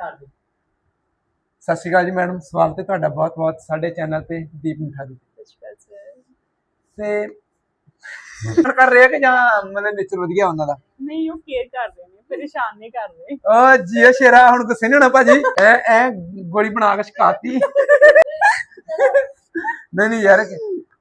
ਸਤਿ ਸ਼੍ਰੀ ਅਕਾਲ ਜੀ ਮੈਡਮ ਸਵਾਗਤ ਹੈ ਤੁਹਾਡਾ ਬਹੁਤ ਬਹੁਤ ਸਾਡੇ ਚੈਨਲ ਤੇ ਦੀਪ ਮਿਠਾ ਦੀ ਤੇ ਹੁਣ ਕਰ ਰਿਹਾ ਕਿ ਜਾਂ ਮਤਲਬ ਨੇਚਰ ਵਧੀਆ ਉਹਨਾਂ ਦਾ? ਨਹੀਂ ਉਹ ਕੇਅਰ ਕਰਦੇ ਨੇ ਪਰੇਸ਼ਾਨ ਨਹੀਂ ਕਰਦੇ ਓ ਜੀਓ ਸ਼ੇਰਾ ਹੁਣ ਗੁੱਸੇ ਨਹੀਂ ਹੋਣਾ ਭਾਜੀ? ਐ ਐ ਗੋਲੀ ਬਣਾ ਕੇ ਛਕਾਤੀ। ਨਹੀਂ ਨਹੀਂ ਯਾਰ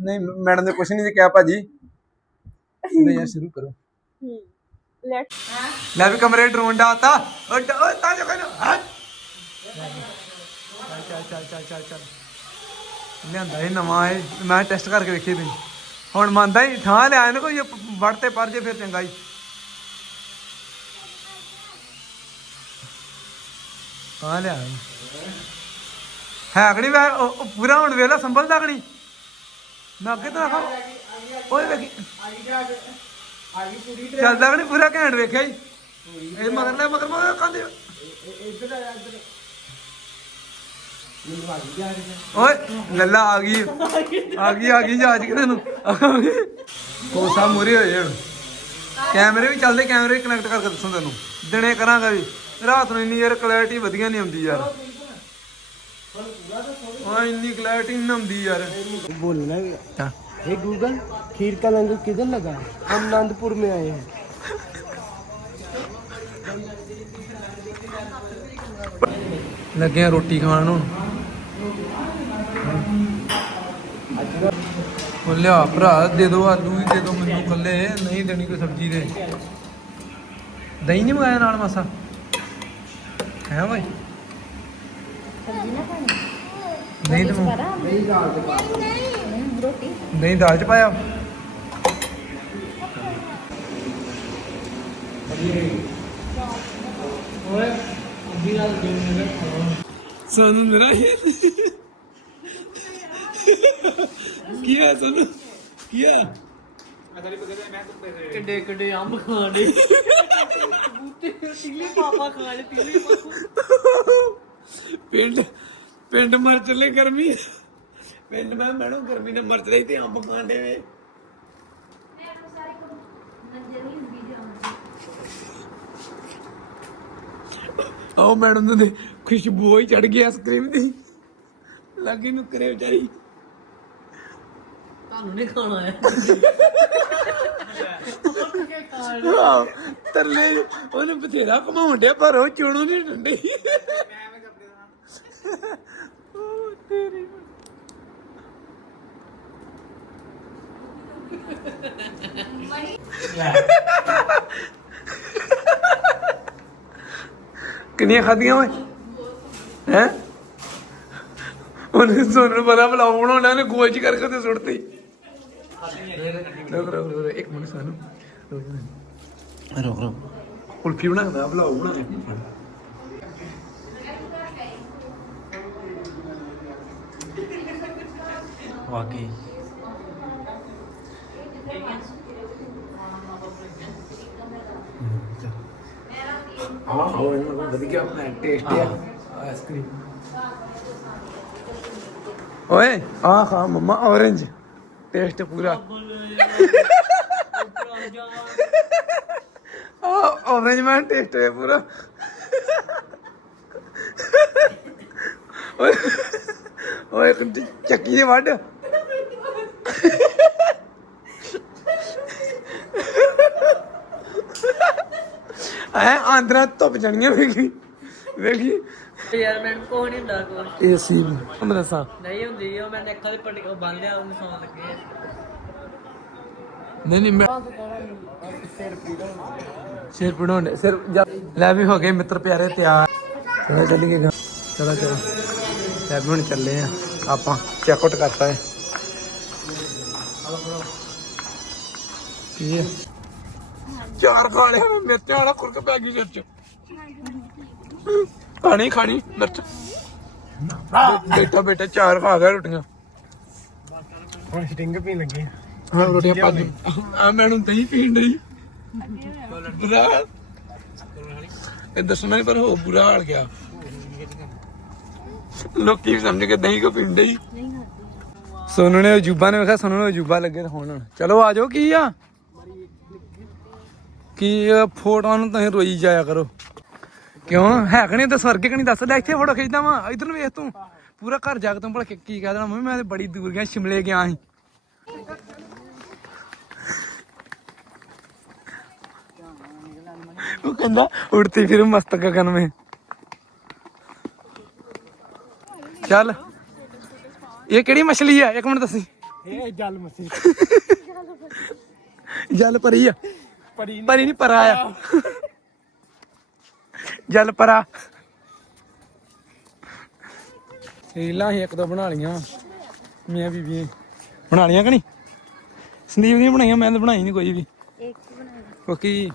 ਨਹੀਂ ਮੈਡਮ ਨੇ ਕੁਛ ਨਹੀਂ ਕਿਹਾ ਭਾਜੀ। ਨਹੀਂ ਯਾਰ ਸ਼ੁਰੂ ਕਰੋ। ਹੂੰ। ਲੈ ਵੀ ਕਮਰੇ ਡਰੋਨ ਡਾਤਾ। ਓ ਤਾਂ ਜੋ ਕਹਿੰਦਾ ਹਾਂ? ਚੱਲ ਚੱਲ ਚੱਲ ਚੱਲ ਚੱਲ। ਲਿਆਂਦਾ ਇਹ ਨਵਾਂ ਇਹ। ਮੈਂ ਟੈਸਟ ਕਰਕੇ ਵੇਖੀ ਤੁਸੀਂ ਹੁਣ ਮੰਨਦਾ ਹੀ ਠਾਂ ਲਿਆ ਇਹਨੂੰ ਕੋਈ ਵੜ ਪਰ ਜੇ ਫਿਰ ਚੰਗਾ ਹੀ ਹਾਂ ਲਿਆ ਹੈ ਕਿ ਨਹੀਂ ਵੈ? ਪੂਰਾ ਹੁਣ ਵੇਲਾ ਸੰਭਲਦਾ ਕਿ ਨਹੀਂ? ਮੈਂ ਅੱਗੇ ਤੋਂ ਆਖਾਂ ਓਏ ਵੇਖੀ। ਚੱਲਦਾ ਨਹੀਂ ਪੂਰਾ ਘੈਂਟ ਵੇਖਿਆ ਜੀ। ਇਹ ਮਗਰ ਲੈ ਮਗਰ ਮਗਰ ਕੰਦੇ ਇੱਧਰ ਆ ਇੱਧਰ। ਓਏ ਲੱਲਾ ਆ ਗਈ। ਆ ਗਈ ਆ ਗਈ ਜਾਜ ਕਿਹਨਾਂ ਨੂੰ? ਕੋਸਾ ਮੁਰੇ ਹੋਏ ਹੁਣ। ਕੈਮਰੇ ਵੀ ਚੱਲਦੇ ਕੈਮਰੇ ਕਨੈਕਟ ਕਰਕੇ ਦੱਸਾਂ ਤੈਨੂੰ ਦਿਨੇ ਕਰਾਂਗਾ ਵੀ ਰਾਤ ਨੂੰ ਇੰਨੀ ਯਾਰ ਕਲੈਰਿਟੀ ਵਧੀਆ ਨਹੀਂ ਆਉਂਦੀ ਯਾਰ। ਆ ਇੰਨੀ ਕਲੈਰਿਟੀ ਨਹੀਂ ਆਉਂਦੀ ਯਾਰ। ਬੋਲਣਾ ਇਹ ਗੂਗਲ खीर का लंगर किधर लगा है? हम आनंदपुर में आए हैं ਲੱਗੇ ਆ ਰੋਟੀ ਖਾਣ ਨੂੰ ਉਹ ਲਿਆ ਭਰਾ ਦੇ ਦੋ ਆਲੂ ਵੀ ਦੇ ਦੋ ਮੈਨੂੰ ਕੱਲੇ ਨਹੀਂ ਦੇਣੀ ਕੋਈ ਸਬਜ਼ੀ ਦੇ ਦਹੀਂ ਨਹੀਂ ਮੰਗਾਇਆ ਨਾਲ ਮਾਸਾ ਹੈ ਭਾਈ ਨਹੀਂ ਤੇ ਨਹੀਂ ਦਾਲ ਚ ਪਾਇਆ ਸਾਨੂੰ ਮੇਰਾ ਕੀ ਆ ਸਾਨੂੰ ਕੀ ਆ ਕਿੱਡੇ ਕਿੱਡੇ ਅੰਬ ਖਾਣੇ ਬੂਤੇ ਟੀਲੇ ਪਾਪਾ ਖਾਣੇ ਟੀਲੇ ਪਿੰਡ ਪਿੰਡ ਮਰਚ ਚੱਲੇ ਗਰਮੀ। ਪਿੰਡ ਮੈਂ ਮੈਨੂੰ ਗਰਮੀ ਨੇ ਮਰਚ ਚਲੇ ਤੇ ਅੰਬ ਖਾਣੇ ਵੇ ਆਓ ਮੈਡਮ ਨੂੰ ਦੇ ਖੁਸ਼ਬੂ ਹੀ ਚੜ ਗਈ ਆਈਸਕ੍ਰੀਮ ਦੀ। ਲੱਗੀ ਨੂੰ ਕਰੇ ਵਿਚਾਰੀ। ਤੁਹਾਨੂੰ ਨਹੀਂ ਖਾਣਾ ਹੈ। ਆਹ, ਤਰਲੇ ਉਹਨੂੰ ਬਥੇਰਾ ਘਮਾਉਣ ਡਿਆ ਪਰ ਉਹ ਚੋਣੋਂ ਨਹੀਂ ਡੰਡੀ। ਉਹ ਤੇਰੀ ਕਿੰਨੀਆਂ ਖਾਧੀਆਂ ਓਏ? ਹੈ? ਉਹਨੇ ਸੋਨੂੰ ਨੂੰ ਪਤਾ ਬਲਾ ਬਣਾਉਣਾ ਨੇ ਗੋਲ ਚ ਕਰਕੇ ਤੇ ਸੁੱਟਤੀ। ਰੁਕ ਰੁਕ ਰੁਕ ਇੱਕ ਮਿੰਟ ਸਾਨੂੰ। ਰੁਕ ਰੁਕ। ਕੁਲਫੀ ਬਣਾਉਂਦਾ ਬਲਾਉ ਬਣਾ ਵਾਕਈ। ਹਾਂ ਹੋਰ ਵਧੀਆ ਆਪਣਾ ਟੇਸਟ ਹੈ ਆਈਸਕ੍ਰੀਮ ਓਏ, ਆਹ ਖਾ, ਮਮਾ ਔਰੰਜ ਟੇਸਟ ਪੂਰਾ। ਔਰੰਜ ਮੈਨ ਟੇਸਟ ਹੈ ਪੂਰਾ। ਓਏ ਓਏ ਚੱਕੀ ਦੇ ਵੱਢ। ਐ ਆਂਦਰਾ ਧੁੱਪ ਜਾਣੀਆਂ ਵੇਖੀ ਵੇਖੀ ਯਾਰ ਮੈਨੂੰ ਕੋਈ ਨਹੀਂ ਹੁੰਦਾ ਕੁਛ। ਇਹ ਸੀ ਮੈਂ ਦੱਸਾਂ। ਨਹੀਂ ਹੁੰਦੀ ਉਹ ਮੈਂ ਅੱਖਾਂ ਦੇ ਪਟਕੇ ਬੰਨ ਲਿਆ ਉਹਨੂੰ ਸੌਣ ਲੱਗੇ ਨਹੀਂ ਨਹੀਂ ਮੈਂ ਸਿਰ ਪੜਾਉਣੇ ਸਿਰ ਜਾ- ਲੈ ਵੀ ਹੋ ਗਏ ਮਿੱਤਰ ਪਿਆਰੇ ਤਿਆਰ। ਚਲੋ ਚੱਲੀਏ। ਚਲੋ ਚਲੋ। ਲੈ ਵੀ ਹੁਣ ਚੱਲੇ ਆ ਆਪਾਂ ਚੈੱਕ ਆਊਟ ਕਰਤਾ ਹੈ ਕੀ ਹੈ ਚਾਰ ਖਾ ਲਿਆ ਮੈਂ ਮਿਰਚਾਂ ਵਾਲਾ ਖੁਰਕ ਪੈ ਗਈ ਸਿਰ ਚ। ਖਾਣੀ ਖਾਣੀ ਮਿਰਚ। ਬੇਟਾ ਬੇਟਾ ਚਾਰ ਖਾ ਗਿਆ ਰੋਟੀਆਂ। ਹੁਣ ਸਟਿੰਗ ਪੀਣ ਲੱਗੇ ਹਾਂ ਰੋਟੀਆਂ ਪਾ ਦੇ ਆ ਮੈਨੂੰ ਦਹੀਂ ਪੀਣ ਲਈ ਬੁਰਾ ਇਹ ਦੱਸਣਾ ਨਹੀਂ ਪਰ ਹੋ ਬੁਰਾ ਹਾਲ ਗਿਆ। ਲੋਕੀ ਵੀ ਸਮਝ ਕੇ ਦਹੀਂ ਕੋ ਪੀਂਦੇ ਹੀ ਸੋਨੂ ਨੇ ਅਜੂਬਾ ਨੇ ਵੇਖਿਆ ਸੋਨੂ ਨੂੰ ਅਜੂਬਾ ਲੱਗੇ ਤੇ ਹੁਣ। ਚਲੋ ਆ ਜਾਓ ਕੀ ਆ? ਕਿ ਫੋਟੋਆਂ ਨੂੰ ਤੁਸੀਂ ਰੋਈ ਜਾਇਆ ਕਰੋ? ਕਿਉਂ? ਹੈ ਕਿ ਨਹੀਂ? ਤਾਂ ਸਵਰਗ ਕਿ ਨਹੀਂ ਦੱਸ ਲੈ ਇੱਥੇ ਫੋਟੋ ਖਿੱਚਦਾ ਵਾਂ। ਇਧਰ ਨੂੰ ਵੇਖ ਤੂੰ। ਪੂਰਾ ਘਰ ਜਾ ਕੇ ਤੂੰ ਭਲਾ ਕੀ ਕਹਿ ਦੇਣਾ? ਮੈਂ ਤੇ ਬੜੀ ਦੂਰ ਗਿਆ ਸ਼ਿਮਲੇ ਗਿਆ ਸੀ। ਉਹ ਕਹਿੰਦਾ ਉੜਤੀ ਫਿਰ ਮਸਤ ਗਗਨ ਮੇ। ਚੱਲ। ਇਹ ਕਿਹੜੀ ਮਛਲੀ ਆ? ਇੱਕ ਮਿੰਟ ਦੱਸੀ। ਇਹ ਜਲ ਮਛਲੀ। ਜਲ ਪਰੀ ਆ। ਪਰੀ ਪਰੀ ਨਹੀਂ ਪਰਾ ਆ। ਜਲ ਪਰਾ। ਰੀਲਾਂ ਹੀ ਇੱਕ ਦੋ ਬਣਾ ਲੀਆਂ ਮੀਆਂ ਬੀਬੀ ਬਣਾ ਲੀਆਂ ਕਿ ਨਹੀਂ? ਸੰਦੀਪ ਦੀਆਂ ਬਣਾਈਆਂ ਮੈਂ ਤਾਂ ਬਣਾਈ ਨਹੀਂ ਕੋਈ ਵੀ। ਕਿਉਂਕਿ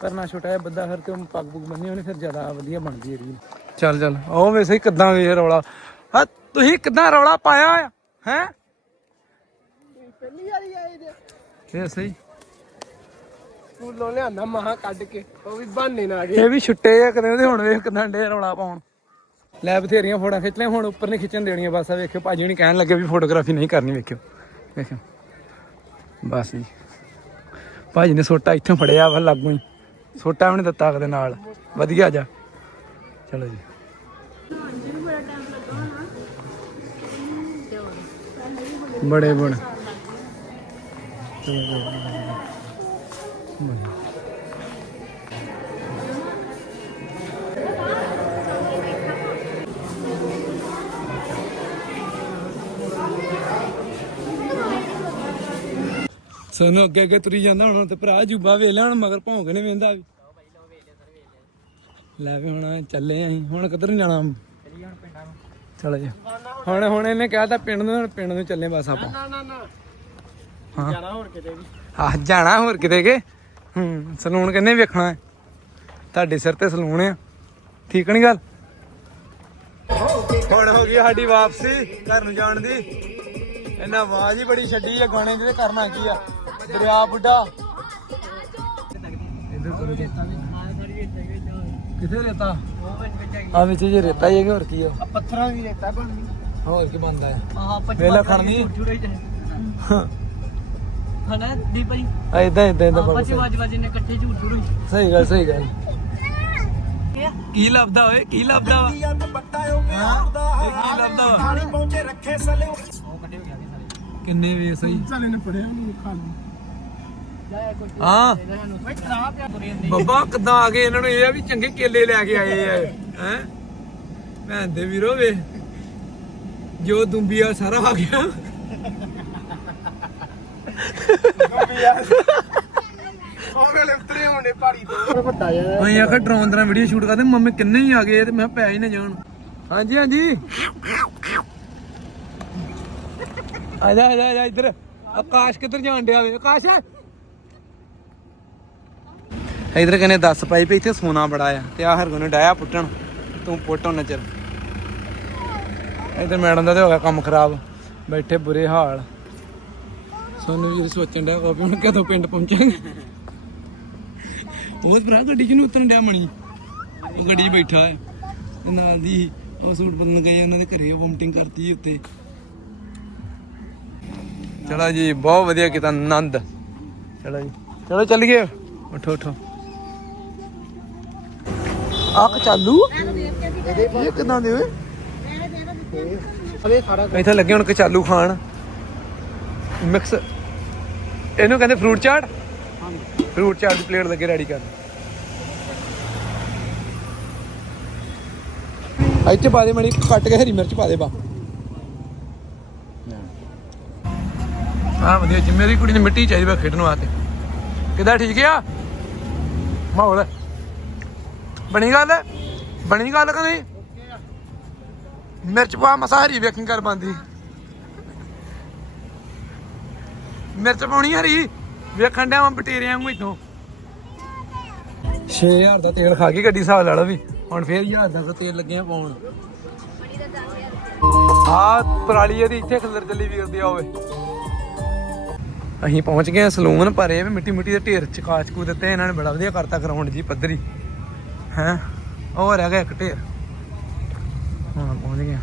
ਕਰਨਾ ਛੋਟਾ ਜਿਹਾ ਬੱਦਾ ਫਿਰ ਤੇ ਉਹ ਪੱਗ ਪੁੱਗ ਬੰਨੀ ਉਹਨੇ ਫਿਰ ਜ਼ਿਆਦਾ ਵਧੀਆ ਬਣਦੀ ਹੈ ਰੀਲ ਚੱਲ ਚੱਲ। ਉਹ ਵੈਸੇ ਹੀ ਕਿੱਦਾਂ ਵੇ ਰੌਲਾ। ਹਾਂ ਤੁਸੀਂ ਕਿੱਦਾਂ ਰੌਲਾ ਪਾਇਆ ਆ? ਹੈ? ਪਹਿਲੀ ਵਾਰੀ ਆਏ ਸਹੀ। ਸਕੂਲੋਂ ਲਿਆਂਦਾ ਮਹਾ ਕੱਢ ਕੇ, ਉਹ ਵੀ ਬਹਾਨੇ ਨਾ ਆ ਗਏ। ਇਹ ਵੀ ਛੁੱਟੇ ਆ ਕਦੇ, ਉਹਦੇ ਹੁਣ ਵੇਖ ਕਿਦਾਂ ਡੇ ਰੌਲਾ ਪਾਉਣ। ਲੈ ਬਥੇਰੀਆਂ ਫੋਟੋਆਂ ਖਿੱਚ ਲਿਆ, ਹੁਣ ਉੱਪਰ ਨਹੀਂ ਖਿੱਚਣ ਦੇਣੀਆਂ, ਬਸ ਆ ਵੇਖਿਓ। ਭਾਜੀ ਹੁਣੀ ਕਹਿਣ ਲੱਗੇ ਵੀ ਫੋਟੋਗ੍ਰਾਫੀ ਨਹੀਂ ਕਰਨੀ, ਵੇਖਿਓ। ਵੇਖਿਓ। ਬਸ ਜੀ। ਭਾਜੀ ਨੇ ਸੋਟਾ ਇੱਥੋਂ ਫੜਿਆ ਵਾ ਲਾਗੂ ਹੀ। ਸੋਟਾ ਵੀ ਨਹੀਂ ਦਿੱਤਾ ਕਦੇ ਨਾਲ। ਵਧੀਆ ਜਾ। ਚਲੋ ਜੀ। ਬੜੇ ਬਣ। ਸਾਨੂੰ ਅੱਗੇ ਅੱਗੇ ਤੁਰੀ ਜਾਂਦਾ ਹੁਣ ਤੇ ਭਰਾ ਜੂਬਾ ਵੇਖ ਲਿਆ ਹੁਣ ਮਗਰ ਭੌਂਕ ਨੇ ਵੇਂਦਾ ਵੀ। ਲੈ ਵੀ ਹੁਣ ਚੱਲੇ ਅਸੀਂ ਹੁਣ ਕਿੱਧਰ ਨੂੰ ਜਾਣਾ? ਚਲੋ ਜੀ ਹੁਣ ਹੁਣ ਇਹਨੇ ਕਹਿਤਾ ਪਿੰਡ ਨੂੰ ਪਿੰਡ ਨੂੰ ਚੱਲੇ ਬਸ ਆਪਾਂ। ਨਾ ਨਾ ਨਾ। ਹਾਂ। ਜਾਣਾ ਹੋਰ ਕਿਤੇ ਵੀ। ਆ ਜਾਣਾ ਹੋਰ ਕਿਤੇ ਕੇ? ਹੂੰ ਸਲੂਨ ਕਿੰਨੇ ਵੇਖਣਾ ਹੈ? ਤੁਹਾਡੇ ਸਿਰ ਤੇ ਸਲੂਨ ਆ। ਠੀਕ ਨਹੀਂ ਗੱਲ? ਹੁਣ ਹੋ ਗਈ ਸਾਡੀ ਵਾਪਸੀ ਘਰ ਨੂੰ ਜਾਣ ਦੀ। ਇਹਨਾਂ ਆਵਾਜ਼ ਹੀ ਬੜੀ ਛੱਡੀ ਆ ਗਾਣੇ ਜਿਹਦੇ ਕਰਨਾ ਕੀ ਆ? ਦਰਿਆ ਬੁੱਢਾ। ਕਿੱਥੇ ਰੇਤਾ? ਆ ਵਿੱਚ ਜੇ ਰੇਤਾ ਹੀ ਹੈ ਕਿ ਹੋਰ ਕੀ ਆ? ਪੱਥਰਾਂ ਦੀ ਰੇਤਾ ਬਣਨੀ ਹੋਰ ਕੀ ਬੰਦਾ ਹੈ ਵੇਲਾ ਖੜਨੀ? ਹਨਾ ਦੀ ਭਾਈ? ਆ ਇਦਾਂ ਇਦਾਂ ਇਦਾਂ ਪੰਜ ਵਜ ਵਜ ਨੇ ਇਕੱਠੇ ਝੂਠ ਝੂਠ ਸਹੀ ਗੱਲ ਸਹੀ ਗੱਲ। ਕੀ ਲੱਭਦਾ ਓਏ ਕੀ ਲੱਭਦਾ ਵਾ? ਹਾਂ ਇਹ ਕੀ ਲੱਭਦਾ ਵਾ? ਕਿੰਨੇ ਵੇ ਸਹੀ? ਚਾਲੇ ਨੇ ਪੜਿਆ ਨਹੀਂ ਖਾ ਲਈ। ਹਾਂ। ਓਏ ਖਰਾਬ ਬੱਬਾ ਕਿੱਦਾਂ ਆ ਗਏ? ਇਹਨਾਂ ਨੂੰ ਇਹ ਆ ਵੀ ਚੰਗੇ ਕੇਲੇ ਲੈ ਕੇ ਆਏ ਆ। ਹੈ? ਭੈਣ ਦੇ ਵੀਰੋ ਵੇ। ਜੋ ਦੁੰਬੀਆ ਸਾਰਾ ਆ ਗਿਆ। ਉਹ ਵੇਲੇ ਉਤਰੇ ਹੋਣੇ ਤੋਂ ਵੱਡਾ ਜਿਹਾ ਅਸੀਂ ਆਖਿਆ ਡਰੋਨ ਦਾ ਵੀਡੀਓ ਸ਼ੂਟ ਕਰਦੇ, ਮੰਮੀ ਕਿੰਨੇ ਹੀ ਆ ਗਏ, ਤੇ ਮੈਂ ਕਿਹਾ ਪੈ ਹੀ ਨਾ ਜਾਣ। ਹਾਂਜੀ ਹਾਂਜੀ। ਆ ਜਾ ਆ ਜਾ ਇੱਧਰ। ਆਕਾਸ਼ ਕਿੱਧਰ ਜਾਣ ਡਿਆ ਵੇ? ਆਕਾਸ਼। ਇਧਰ ਕਹਿੰਦੇ ਦੱਸ ਪਾਈ ਵੀ ਇੱਥੇ ਸੋਨਾ ਬੜਾ ਆ, ਤੇ ਆ ਹਰਗੁਣ ਨੇ ਡਾਇਆ ਪੁੱਟਣ। ਤੂੰ ਪੁੱਟੋ ਨਜ਼ਰ ਇਧਰ ਮੈਡਮ ਦਾ ਤੇ ਹੋ ਗਿਆ ਕੰਮ ਖਰਾਬ। ਬੈਠੇ ਬੁਰੇ ਹਾਲ। ਸੋਨੂੰ ਵੀ ਸੋਚਣ ਡਿਆ ਵੀ ਹੁਣ ਕਦੋਂ ਪਿੰਡ ਪਹੁੰਚਾਂਗੇ ਉਹ ਭਰਾ ਗੱਡੀ 'ਚ ਨੂੰ ਉਤਰਨ ਡਿਆ ਮਣੀ ਉਹ ਗੱਡੀ 'ਚ ਬੈਠਾ ਹੈ ਤੇ ਨਾਲ ਦੀ ਉਹ ਸੂਟ ਬਦਲਣ ਗਏ ਉਹਨਾਂ ਦੇ ਘਰੇ ਵੋਮਟਿੰਗ ਕਰਤੀ ਉੱਤੇ ਚਲੋ ਜੀ ਬਹੁਤ ਵਧੀਆ ਕੀਤਾ ਆਨੰਦ ਚਲੋ ਜੀ ਚਲੋ ਚੱਲੀਏ ਉਠੋ ਉਠੋ ਆਖ ਚਾਲੂ ਇਹ ਕਿਦਾਂ ਦੇ ਓਏ ਅਰੇ ਸਾਰਾ ਇੱਥੇ ਲੱਗੇ ਹੁਣ ਕਚਾਲੂ ਖਾਣ ਮਿਕਸ ਇਹਨੂੰ ਕਹਿੰਦੇ ਫਰੂਟ ਚਾਟ ਫਰੂਟ ਚਾਟ ਦੀ ਪਲੇਟ ਲੱਗੇ ਰੈਡੀ ਕਰ ਇੱਥੇ ਪਾ ਦੇ ਮਣੀ ਕੱਟ ਕੇ ਹਰੀ ਮਿਰਚ ਪਾ ਦੇ ਬਾ। ਆ ਵਧੀਆ ਜੀ ਮੇਰੀ ਕੁੜੀ ਨੂੰ ਮਿੱਟੀ ਚਾਹੀਦੀ ਵਾ ਖੇਡਣ ਵਾਸਤੇ। ਕਿਦਾਂ ਠੀਕ ਆ? ਮਾਹੌਲ। ਬਣੀ ਗੱਲ? ਬਣੀ ਗੱਲ ਕਿ ਨਹੀਂ? ਮਿਰਚ ਪਾ ਮਸਾ ਹਰੀ ਵੇਖੀ ਕਰ ਬੰਦੀ। ਮਿਰਚ ਪਾਉਣੀ ਹਰੀ? ਵੇਖਣ ਡਿਆ ਮੈਂ ਬਟੇਰਿਆਂ ਵਾਂਗੂ ਇਥੋਂ। 6000 ਦਾ ਤੇਲ ਖਾ ਕੇ ਗੱਡੀ ਹਿਸਾਬ ਲਾ ਲਓ ਵੀ। ਹੁਣ ਫੇਰ 1000 ਦਾ ਤੇਲ ਲੱਗਿਆ ਪਾਉਣ। ਆ ਪਰਾਲੀ ਇਹਦੀ ਇੱਥੇ ਖੰਦਰ ਚੱਲੀ ਵੀਰ ਦੀ ਆਵੇ ਅਸੀਂ ਪਹੁੰਚ ਗਏ ਸਲੂਨ ਪਰ ਇਹ ਵੀ ਮਿੱਟੀ ਮਿੱਟੀ ਦੇ ਢੇਰ ਚਕਾ ਚਕੂ ਦਿੱਤੇ, ਇਹਨਾਂ ਨੇ ਬੜਾ ਵਧੀਆ ਕਰਤਾ ਗਰਾਊਂਡ ਜੀ, ਪੱਧਰੀ। ਹੈ? ਉਹ ਰਹਿ ਗਿਆ ਇੱਕ ਢੇਰ। ਹੁਣ ਪਹੁੰਚ ਗਏ